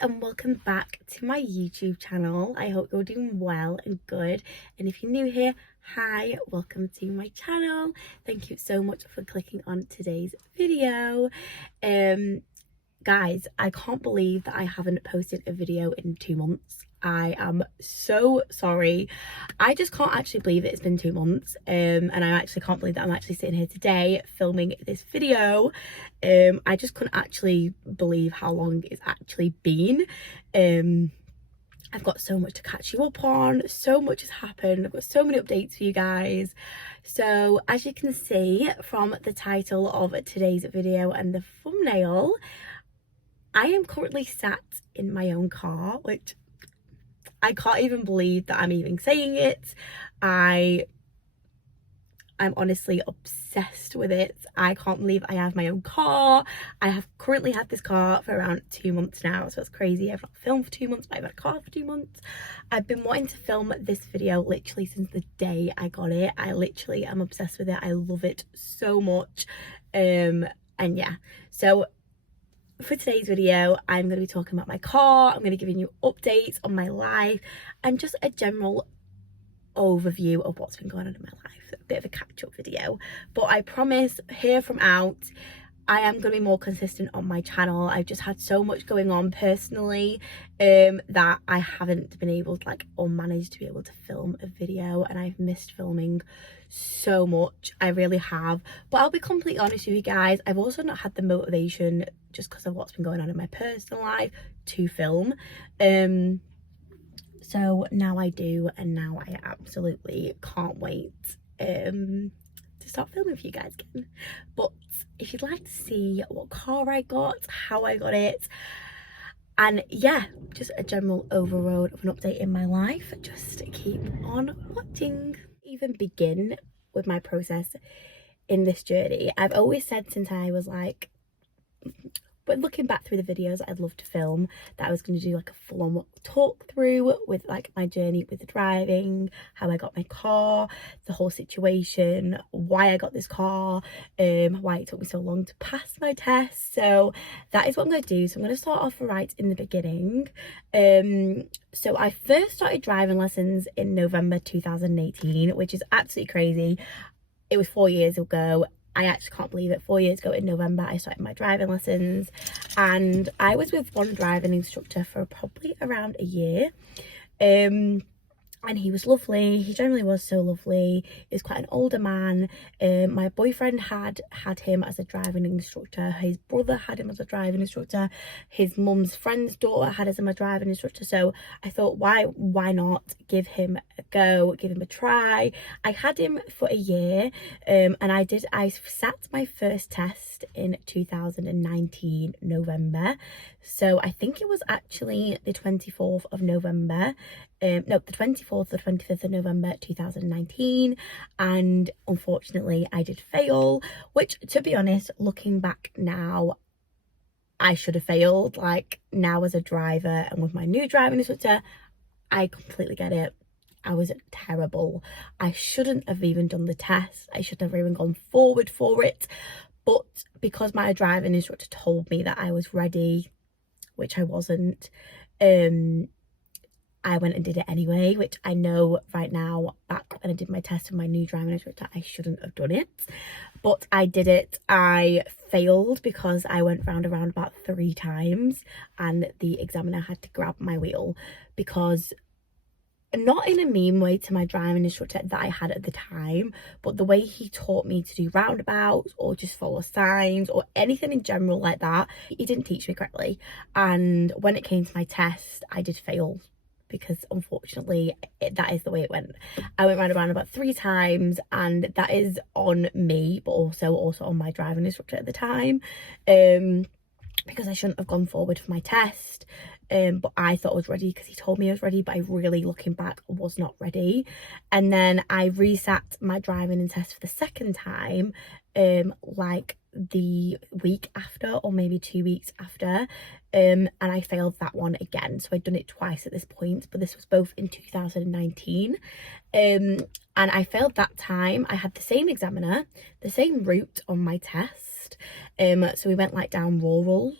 and welcome back to my YouTube channel. I hope you're doing well and good, and if you're new here, hi, welcome to my channel. Thank you so much for clicking on today's video. Guys, I can't believe that I haven't posted a video in 2 months. I am so sorry. I just can't actually believe it's been 2 months, and I actually can't believe that I'm actually sitting here today filming this video. I just couldn't actually believe how long it's actually been. I've got so much to catch you up on, so much has happened, I've got so many updates for you guys. So as you can see from the title of today's video and the thumbnail, I am currently sat in my own car, which I can't even believe that I'm even saying it. I'm honestly obsessed with it. I can't believe I have my own car. I have currently had this car for around 2 months now, so it's crazy. I've not filmed for 2 months, but I've had a car for 2 months. I've been wanting to film this video literally since the day I got it. I literally am obsessed with it. I love it so much. And yeah, so for today's video, I'm going to be talking about my car. I'm going to be giving you updates on my life and just a general overview of what's been going on in my life. A bit of a catch-up video, but I promise here from out I am going to be more consistent on my channel. I've just had so much going on personally that I haven't been able to or managed to be able to film a video, and I've missed filming so much. I really have. But I'll be completely honest with you guys, I've also not had the motivation, just because of what's been going on in my personal life, to film. So now I do, and now I absolutely can't wait to start filming for you guys again. But if you'd like to see what car I got, how I got it, and yeah, just a general overall of an update in my life, just keep on watching. Even begin with my process in this journey, I've always said since I was but looking back through the videos I'd love to film, that I was going to do a full-on talk through with my journey with the driving, how I got my car, the whole situation, why I got this car, why it took me so long to pass my test. So that is what I'm going to do. So I'm going to start off right in the beginning. So I first started driving lessons in November 2018, which is absolutely crazy. It was 4 years ago. I actually can't believe it. 4 years ago in November, I started my driving lessons, and I was with one driving instructor for probably around a year. And he was lovely. He generally was so lovely. He was quite an older man. My boyfriend had him as a driving instructor. His brother had him as a driving instructor. His mum's friend's daughter had him as a driving instructor. So I thought, why not give him a go, give him a try. I had him for a year, and I sat my first test in 2019 November. So I think it was actually the 24th of November. No, the 24th or 25th of November 2019, and unfortunately I did fail, which, to be honest, looking back now, I should have failed. Now as a driver and with my new driving instructor, I completely get it. I was terrible. I shouldn't have even done the test. I shouldn't have even gone forward for it, but because my driving instructor told me that I was ready, which I wasn't, I went and did it anyway, which I know right now, back when I did my test with my new driving instructor, I shouldn't have done it. But I did it. I failed because I went around about 3 times, and the examiner had to grab my wheel, because, not in a mean way to my driving instructor that I had at the time, but the way he taught me to do roundabouts or just follow signs or anything in general like that, he didn't teach me correctly. And when it came to my test, I did fail, because unfortunately that is the way it went. I went round about 3 times, and that is on me, but also on my driving instructor at the time, because I shouldn't have gone forward for my test. But I thought I was ready because he told me I was ready, but I really, looking back, was not ready. And then I resat my driving and test for the second time the week after, or maybe 2 weeks after, and I failed that one again. So I'd done it twice at this point, but this was both in 2019. And I failed that time. I had the same examiner, the same route on my test. So we went like down rural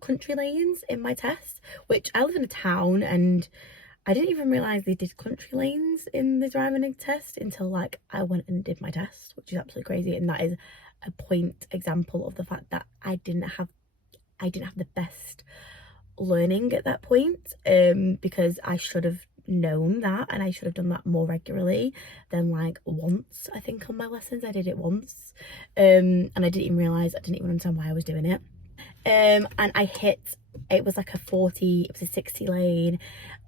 country lanes in my test, which I live in a town, and I didn't even realise they did country lanes in the driving test until like I went and did my test, which is absolutely crazy. And that is a point example of the fact that I didn't have the best learning at that point, because I should have known that, and I should have done that more regularly than like once. I think on my lessons I did it once, and I didn't even realise, I didn't even understand why I was doing it. And I hit, it was like a 40, it was a 60 lane,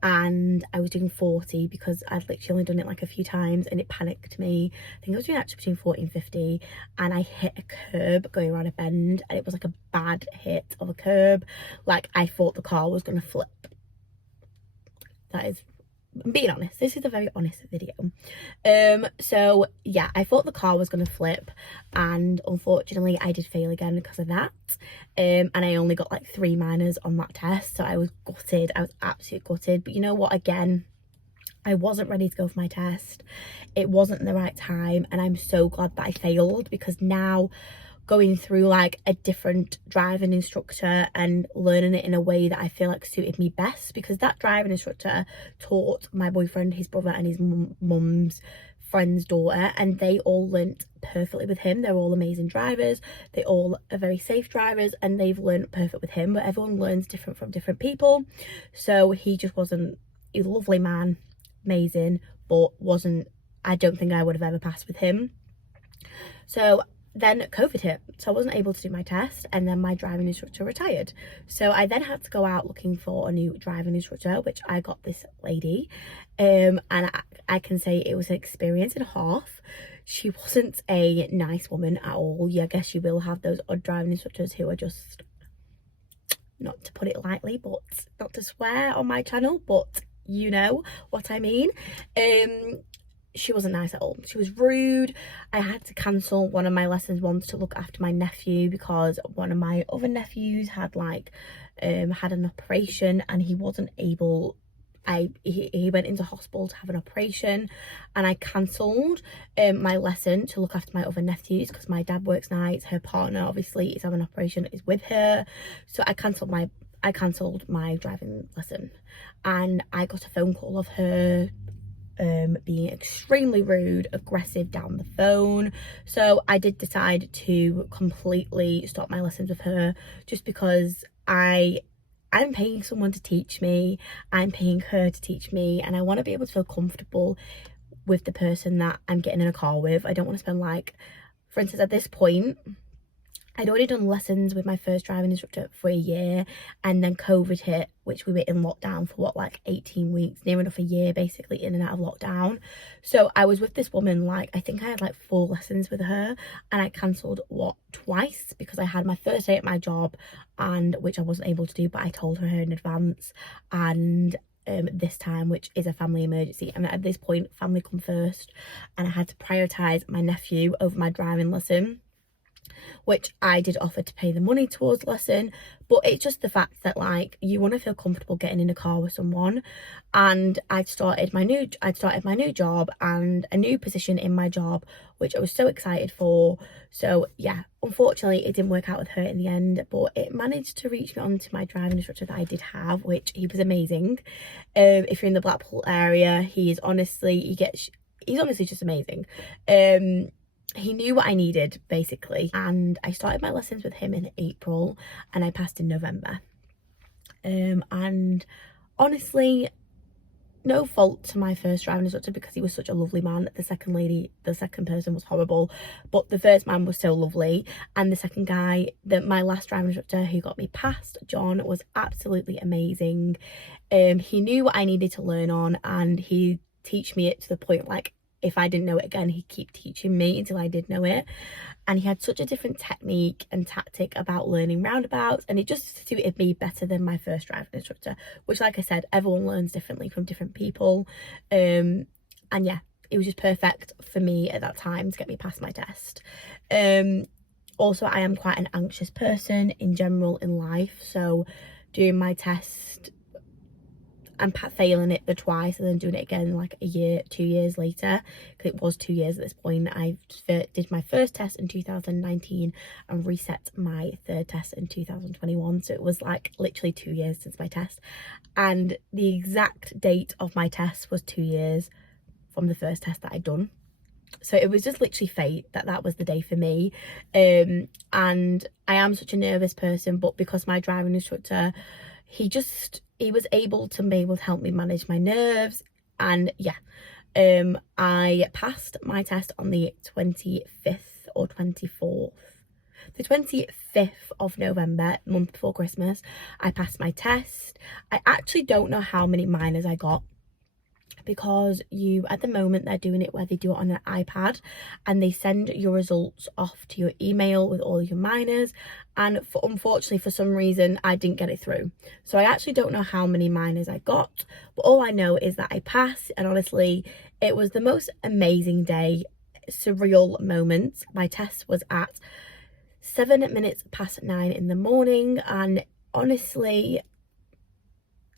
and I was doing 40 because I'd literally only done it like a few times, and it panicked me. I think I was doing actually between 40 and 50, and I hit a curb going around a bend, and it was like a bad hit of a curb. Like I thought the car was gonna flip. That is, I'm being honest, this is a very honest video. So yeah, I thought the car was going to flip, and unfortunately I did fail again because of that. And I only got like 3 minors on that test, so I was gutted. I was absolutely gutted. But you know what, again, I wasn't ready to go for my test. It wasn't the right time, and I'm so glad that I failed, because now going through like a different driving instructor and learning it in a way that I feel like suited me best, because that driving instructor taught my boyfriend, his brother, and his mum's friend's daughter, and they all learnt perfectly with him. They're all amazing drivers, they all are very safe drivers, and they've learnt perfect with him. But everyone learns different from different people, so he just wasn't, he's a lovely man, amazing, but wasn't, I don't think I would have ever passed with him. So then COVID hit, so I wasn't able to do my test, and then my driving instructor retired. So I then had to go out looking for a new driving instructor, which I got this lady, and I can say it was an experience and a half. She wasn't a nice woman at all. Yeah, I guess you will have those odd driving instructors who are just, not to put it lightly, but not to swear on my channel, but you know what I mean. She wasn't nice at all. She was rude. I had to cancel one of my lessons once to look after my nephew, because one of my other nephews had like had an operation, and he wasn't able, he went into hospital to have an operation, and I cancelled my lesson to look after my other nephews, because my dad works nights, her partner obviously is having an operation, is with her. So I cancelled my driving lesson, and I got a phone call of her being extremely rude, aggressive down the phone. So I did decide to completely stop my lessons with her, just because I'm paying someone to teach me, I'm paying her to teach me, and I want to be able to feel comfortable with the person that I'm getting in a car with. I don't want to spend, like, for instance, at this point I'd already done lessons with my first driving instructor for a year, and then COVID hit, which we were in lockdown for what, like 18 weeks, near enough a year, basically in and out of lockdown. So I was with this woman, like, I think I had like 4 lessons with her, and I cancelled twice, because I had my first day at my job, and which I wasn't able to do, but I told her in advance, and this time, which is a family emergency, and at this point family come first, and I had to prioritise my nephew over my driving lesson, which I did offer to pay the money towards the lesson. But it's just the fact that, like, you want to feel comfortable getting in a car with someone, and I'd started my new job and a new position in my job, which I was so excited for. So yeah, unfortunately it didn't work out with her in the end, but it managed to reach me onto my driving instructor that I did have, which he was amazing. If you're in the Blackpool area, he's honestly just amazing. He knew what I needed, basically, and I started my lessons with him in April, and I passed in November. And honestly, no fault to my first driving instructor, because he was such a lovely man. The second person was horrible, but the first man was so lovely, and the second guy, my last driving instructor who got me past, John, was absolutely amazing. He knew what I needed to learn on, and he teach me it to the point, like, if I didn't know it again, he'd keep teaching me until I did know it. And he had such a different technique and tactic about learning roundabouts, and it just suited me better than my first driving instructor, which, like I said, everyone learns differently from different people. And yeah, it was just perfect for me at that time to get me past my test. Also, I am quite an anxious person in general in life, so doing my test and failing it for twice and then doing it again like a year, 2 years later, because it was 2 years at this point. I did my first test in 2019 and reset my third test in 2021, so it was like literally 2 years since my test, and the exact date of my test was 2 years from the first test that I'd done. So it was just literally fate that was the day for me. And I am such a nervous person, but because my driving instructor, he was able to help me manage my nerves. And yeah, I passed my test on the 25th or 24th. The 25th of November, month before Christmas, I passed my test. I actually don't know how many minors I got, because at the moment they're doing it where they do it on an iPad and they send your results off to your email with all your minors, and unfortunately for some reason I didn't get it through, so I actually don't know how many minors I got, but all I know is that I passed. And honestly, it was the most amazing day, surreal moment. My test was at 7 minutes past 9 in the morning, and honestly,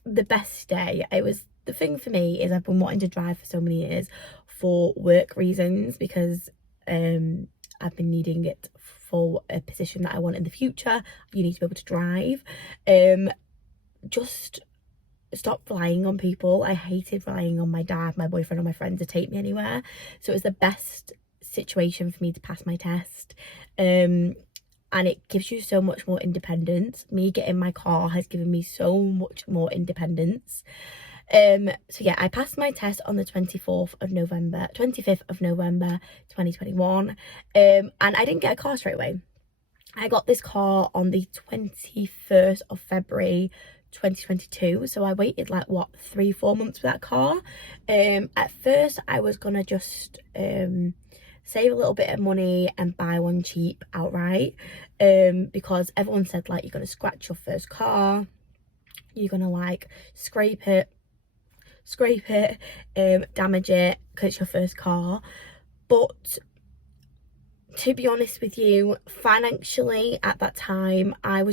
the best day. It was, the thing for me is I've been wanting to drive for so many years for work reasons, because I've been needing it for a position that I want in the future. You need to be able to drive. Just stop relying on people. I hated relying on my dad, my boyfriend, or my friends to take me anywhere, so it was the best situation for me to pass my test. And it gives you so much more independence. Me getting my car has given me so much more independence. So yeah, I passed my test on the 25th of November 2021. And I didn't get a car straight away. I got this car on the 21st of February 2022, so I waited like 3-4 months for that car. At first I was gonna just save a little bit of money and buy one cheap outright, because everyone said like you're gonna scratch your first car, you're gonna like scrape it, damage it because it's your first car. But to be honest with you, financially at that time, I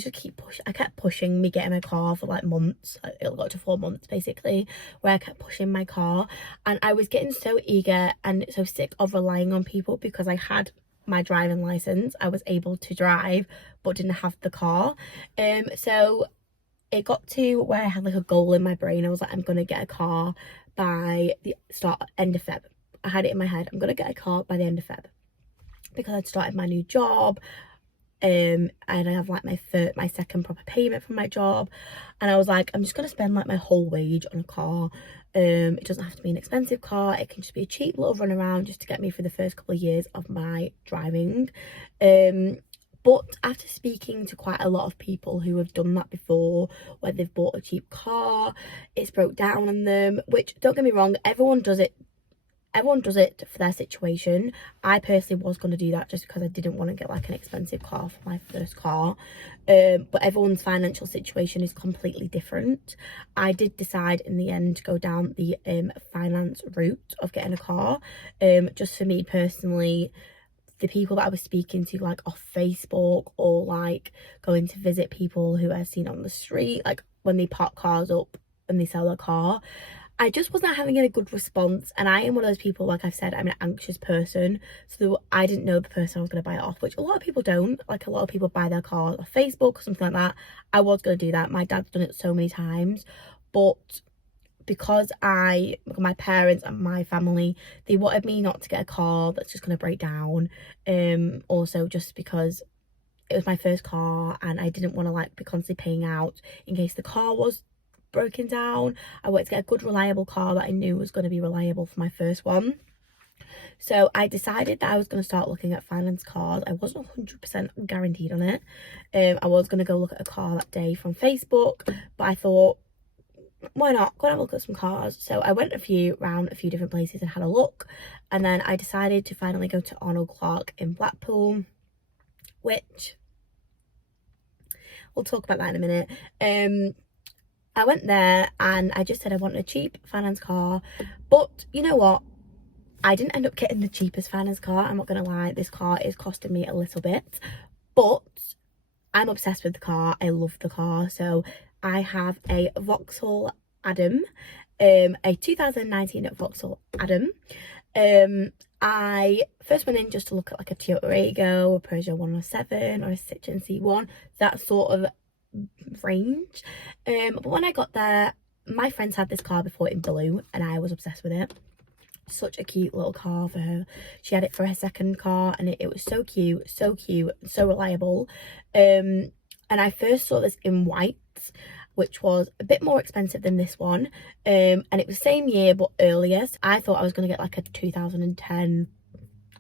kept pushing me getting a car for like months. It got to 4 months basically, where I kept pushing my car, and I was getting so eager and so sick of relying on people, because I had my driving license, I was able to drive, but didn't have the car. So it got to where I had like a goal in my brain. I was like, I'm gonna get a car by the end of Feb. I had it in my head, I'm gonna get a car by the end of Feb, because I'd started my new job, and I have like my second proper payment from my job, and I was like, I'm just gonna spend like my whole wage on a car. It doesn't have to be an expensive car, it can just be a cheap little run around just to get me through the first couple of years of my driving. But after speaking to quite a lot of people who have done that before, where they've bought a cheap car, it's broke down on them, which, don't get me wrong, everyone does it for their situation. I personally was going to do that just because I didn't want to get like an expensive car for my first car, but everyone's financial situation is completely different. I did decide in the end to go down the finance route of getting a car. Just for me personally, the people that I was speaking to like off Facebook, or like going to visit people who I've seen on the street, like when they park cars up and they sell their car, I just wasn't having a good response. And I am one of those people, like I've said, I'm an anxious person, so I didn't know the person I was going to buy it off, which a lot of people don't. Like, a lot of people buy their cars off Facebook or something like that. I was going to do that. My dad's done it so many times, but because my parents and my family, they wanted me not to get a car that's just going to break down. Also just because it was my first car and I didn't want to like be constantly paying out in case the car was broken down. I wanted to get a good reliable car that I knew was going to be reliable for my first one. So I decided that I was going to start looking at finance cars. I wasn't 100% guaranteed on it. I was going to go look at a car that day from Facebook, but I thought, why not, go and have a look at some cars. So I went around a few different places and had a look, and then I decided to finally go to Arnold Clark in Blackpool, which we'll talk about that in a minute. I went there and I just said I wanted a cheap finance car, but you know what, I didn't end up getting the cheapest finance car. I'm not gonna lie, this car is costing me a little bit, but I'm obsessed with the car. I love the car. So I have a Vauxhall Adam, a 2019 Vauxhall Adam. I first went in just to look at like a Toyota Aygo, a Peugeot 107 or a Citroen C1, that sort of range. But when I got there, my friends had this car before in blue and I was obsessed with it. Such a cute little car for her. She had it for her second car and it was so cute, so reliable. And I first saw this in white, which was a bit more expensive than this one, and it was same year but earlier. So I thought I was going to get like a 2010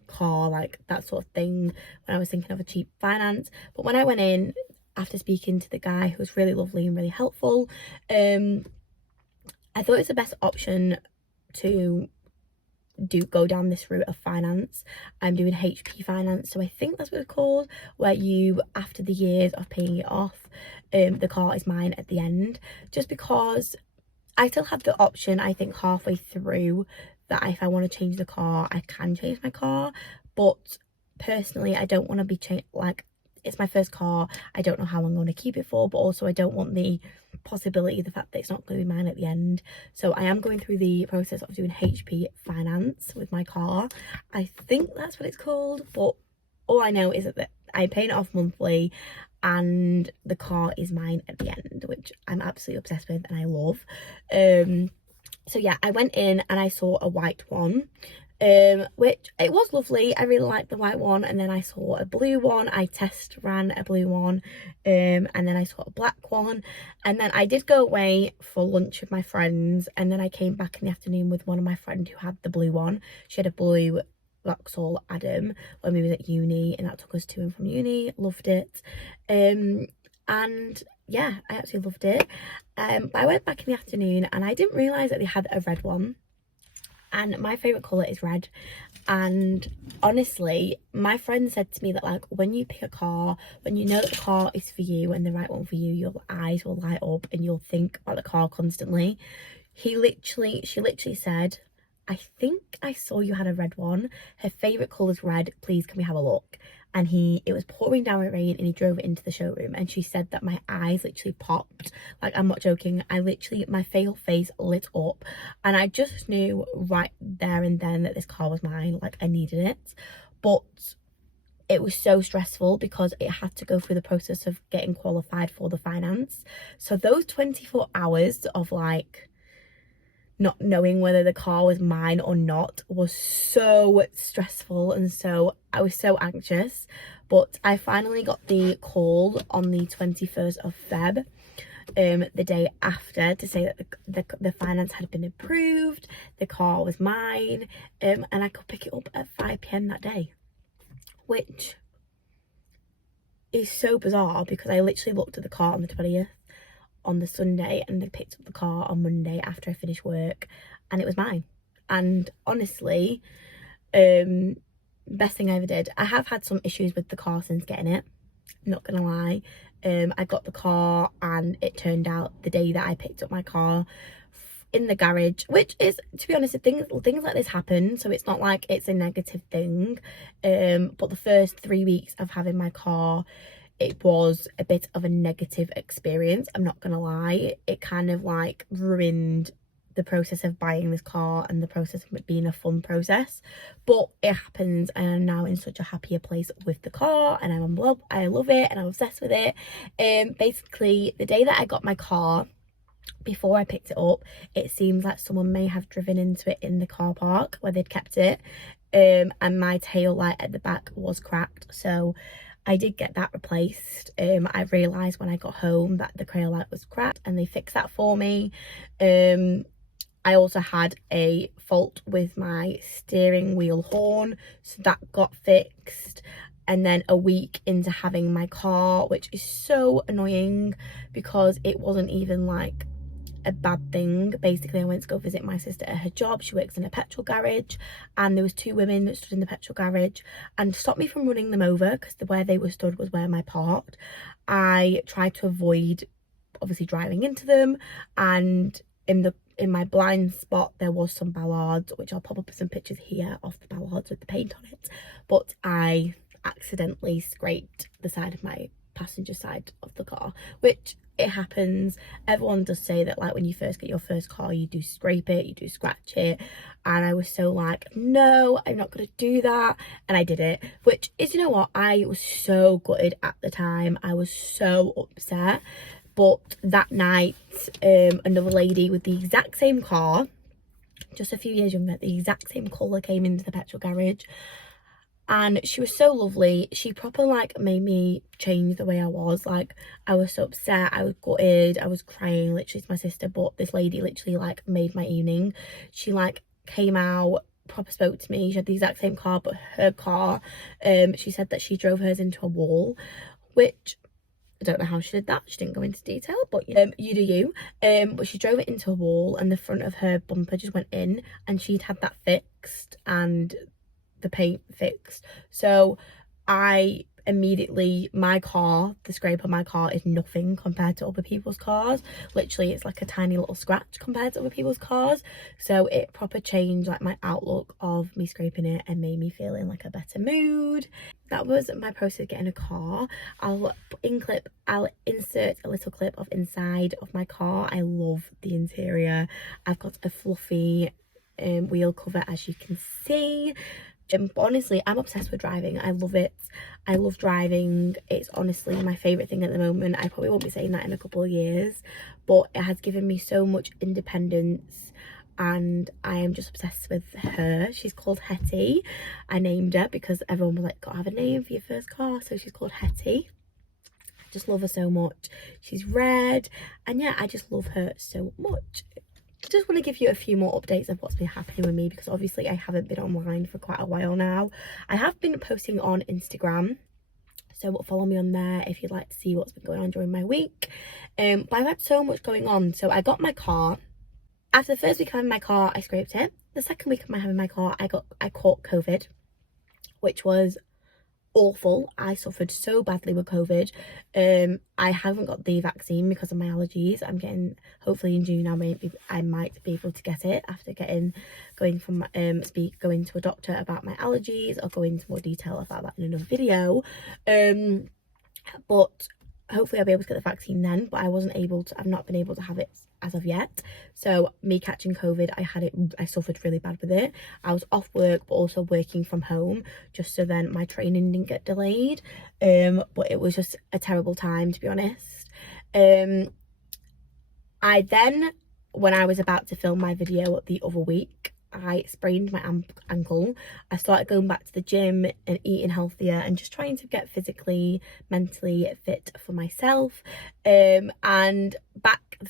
car, like that sort of thing, when I was thinking of a cheap finance. But when I went in, after speaking to the guy who was really lovely and really helpful, I thought it was the best option to go down this route of finance. I'm doing HP finance, so I think that's what it's called, where you, after the years of paying it off, the car is mine at the end, just because I still have the option, I think halfway through, that if I want to change the car, I can change my car. But personally, I don't want to be like, it's my first car, I don't know how I'm going to keep it for, but also I don't want the possibility, the fact that it's not going to be mine at the end. So I am going through the process of doing HP finance with my car. I think that's what it's called, but all I know is that I pay it off monthly and the car is mine at the end, which I'm absolutely obsessed with and I love. So yeah, I went in and I saw a white one, which it was lovely. I really liked the white one. And then I saw a blue one. I test ran a blue one, and then I saw a black one. And then I did go away for lunch with my friends, and then I came back in the afternoon with one of my friends who had the blue one. She had a blue Vauxhall Adam when we was at uni, and that took us to and from uni. Loved it. And yeah, I absolutely loved it. But I went back in the afternoon and I didn't realise that they had a red one. And my favourite colour is red. And honestly, my friend said to me that, like, when you pick a car, when you know that the car is for you and the right one for you, your eyes will light up and you'll think about the car constantly. She literally said, I think I saw you had a red one. Her favourite colour is red. Please, can we have a look? And it was pouring down with rain and he drove it into the showroom, and she said that my eyes literally popped. Like, I'm not joking, my face lit up, and I just knew right there and then that this car was mine. Like, I needed it. But it was so stressful because it had to go through the process of getting qualified for the finance. So those 24 hours of like not knowing whether the car was mine or not was so stressful, and so I was so anxious. But I finally got the call on the 21st of Feb, the day after, to say that the finance had been approved, the car was mine, and I could pick it up at 5 p.m. that day, which is so bizarre because I literally looked at the car on the 20th on the Sunday and they picked up the car on Monday after I finished work, and it was mine. And honestly, best thing I ever did. I have had some issues with the car since getting it, not gonna lie. I got the car and it turned out the day that I picked up my car in the garage, which is, to be honest, things like this happen, so it's not like it's a negative thing. But the first 3 weeks of having my car, it was a bit of a negative experience, I'm not gonna lie. It kind of like ruined the process of buying this car and the process of it being a fun process. But it happens, and I'm now in such a happier place with the car, and I love it and I'm obsessed with it. Basically, the day that I got my car, before I picked it up, it seems like someone may have driven into it in the car park where they'd kept it, and my tail light at the back was cracked, so I did get that replaced. I realised when I got home that the tail light was cracked and they fixed that for me. I also had a fault with my steering wheel horn, so that got fixed. And then a week into having my car, which is so annoying because it wasn't even like a bad thing. Basically, I went to go visit my sister at her job. She works in a petrol garage, and there was 2 women that stood in the petrol garage and stopped me from running them over because where they were stood was where I parked. I tried to avoid obviously driving into them, and in my blind spot there was some ballards, which I'll pop up some pictures here of the ballards with the paint on it, but I accidentally scraped the side of my passenger side of the car, which it happens. Everyone does say that, like, when you first get your first car, you do scrape it, you do scratch it, and I was so like, no, I'm not gonna do that, and I did it, which is, you know what, I was so gutted at the time. I was so upset. But that night, another lady with the exact same car, just a few years younger, the exact same colour, came into the petrol garage, and she was so lovely. She proper like made me change the way I was. Like, I was so upset, I was gutted, I was crying, literally to my sister, but this lady literally like made my evening. She like came out, proper spoke to me. She had the exact same car, but her car, she said that she drove hers into a wall, which I don't know how she did that. She didn't go into detail, but you do you. But she drove it into a wall, and the front of her bumper just went in, and she'd had that fixed and the paint fixed. So I immediately, my car, the scrape on my car is nothing compared to other people's cars. Literally, it's like a tiny little scratch compared to other people's cars. So it proper changed like my outlook of me scraping it and made me feel in like a better mood. That was my process of getting a car. I'll insert a little clip of inside of my car. I love the interior. I've got a fluffy wheel cover, as you can see. But honestly, I'm obsessed with driving. I love it. I love driving. It's honestly my favourite thing at the moment. I probably won't be saying that in a couple of years, but it has given me so much independence, and I am just obsessed with her. She's called Hetty. I named her because everyone was like, gotta have a name for your first car, so she's called Hetty. I just love her so much. She's red, and yeah, I just love her so much. I just want to give you a few more updates of what's been happening with me, because obviously I haven't been online for quite a while now. I have been posting on Instagram, so follow me on there if you'd like to see what's been going on during my week. But I've had so much going on. So I got my car. After the first week of having my car, I scraped it. The second week of my having my car, I caught COVID, which was awful. I suffered so badly with COVID. I haven't got the vaccine because of my allergies. I'm getting, hopefully in June I might be able to get it after going to a doctor about my allergies. I'll go into more detail about that in another video. But hopefully I'll be able to get the vaccine then, but I've not been able to have it as of yet. So me catching COVID, I suffered really bad with it. I was off work but also working from home, just so then my training didn't get delayed. But it was just a terrible time, to be honest. I then, when I was about to film my video the other week, I sprained my ankle. I started going back to the gym and eating healthier and just trying to get physically, mentally fit for myself. And the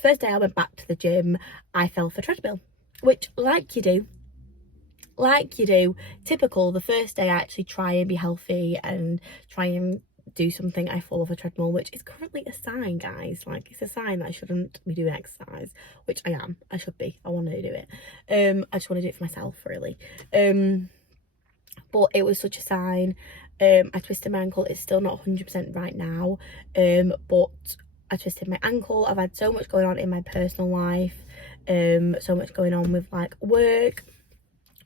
first day I went back to the gym, I fell off a treadmill, which like you do, typical. The first day I actually try and be healthy and try and do something, I fall off a treadmill, which is currently a sign, guys. Like, it's a sign that I shouldn't be doing exercise, which I should be. I want to do it. I just want to do it for myself, really. But it was such a sign. I twisted my ankle. It's still not 100% right now, but I twisted my ankle. I've had so much going on in my personal life, so much going on with like work,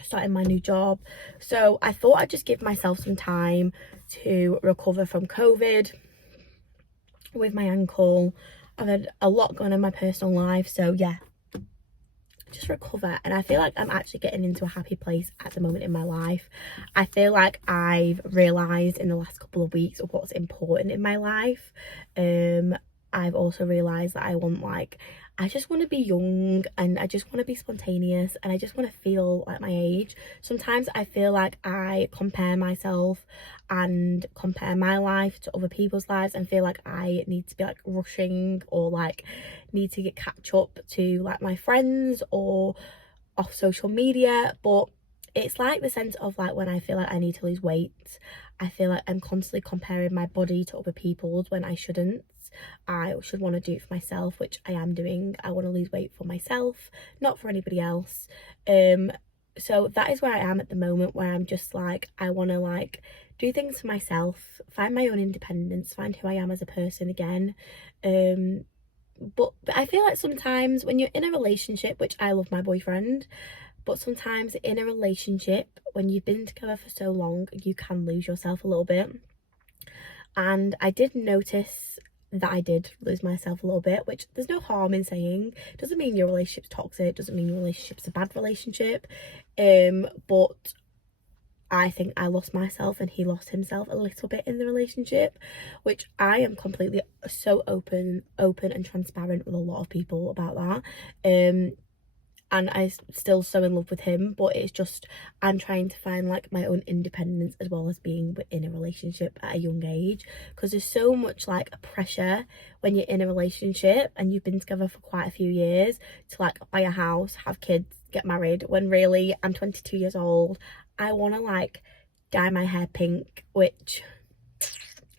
starting my new job. So I thought I'd just give myself some time to recover from COVID with my ankle. I've had a lot going on in my personal life, so yeah, just recover. And I feel like I'm actually getting into a happy place at the moment in my life. I feel like I've realised in the last couple of weeks of what's important in my life. I've also realised that I just want to be young, and I just want to be spontaneous, and I just want to feel like my age. Sometimes I feel like I compare myself and compare my life to other people's lives and feel like I need to be like rushing, or like need to catch up to like my friends or off social media. But it's like the sense of like when I feel like I need to lose weight, I feel like I'm constantly comparing my body to other people's when I shouldn't. I should want to do it for myself, which I am doing. I want to lose weight for myself, not for anybody else. So that is where I am at the moment, where I'm just like, I want to like do things for myself, find my own independence, find who I am as a person again. But I feel like sometimes when you're in a relationship, which I love my boyfriend, but sometimes in a relationship, when you've been together for so long, you can lose yourself a little bit. And I did notice that I did lose myself a little bit, which there's no harm in saying. Doesn't mean your relationship's toxic, doesn't mean your relationship's a bad relationship, but I think I lost myself and he lost himself a little bit in the relationship, which I am completely so open and transparent with a lot of people about that. And I'm still so in love with him, but it's just I'm trying to find like my own independence as well as being in a relationship at a young age, because there's so much like pressure when you're in a relationship and you've been together for quite a few years to like buy a house, have kids, get married, when really I'm 22 years old. I want to like dye my hair pink, which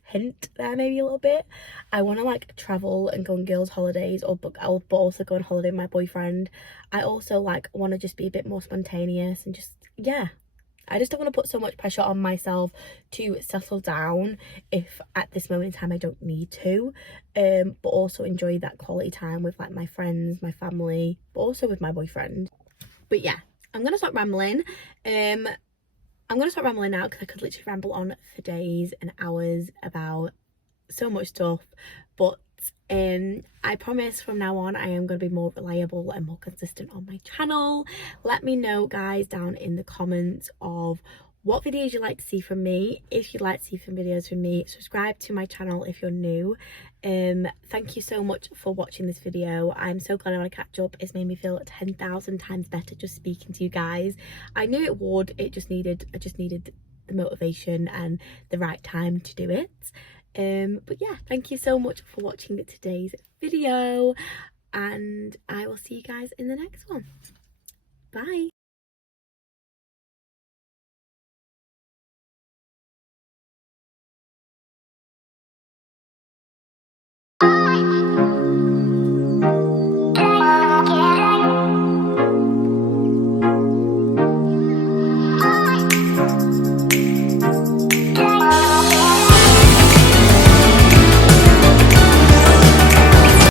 hint there maybe a little bit. I want to like travel and go on girls holidays, but also go on holiday with my boyfriend. I also like want to just be a bit more spontaneous and just, yeah, I just don't want to put so much pressure on myself to settle down if at this moment in time I don't need to, but also enjoy that quality time with like my friends, my family, but also with my boyfriend. But yeah, I'm gonna stop rambling. I'm going to stop rambling now because I could literally ramble on for days and hours about so much stuff. But I promise from now on I am going to be more reliable and more consistent on my channel. Let me know, guys, down in the comments of what videos you'd like to see from me. If you'd like to see some videos from me, subscribe to my channel if you're new. Thank you so much for watching this video. I'm so glad I want to catch up. It's made me feel 10,000 times better just speaking to you guys. I knew it would. I just needed the motivation and the right time to do it. But yeah, thank you so much for watching today's video, and I will see you guys in the next one. Bye.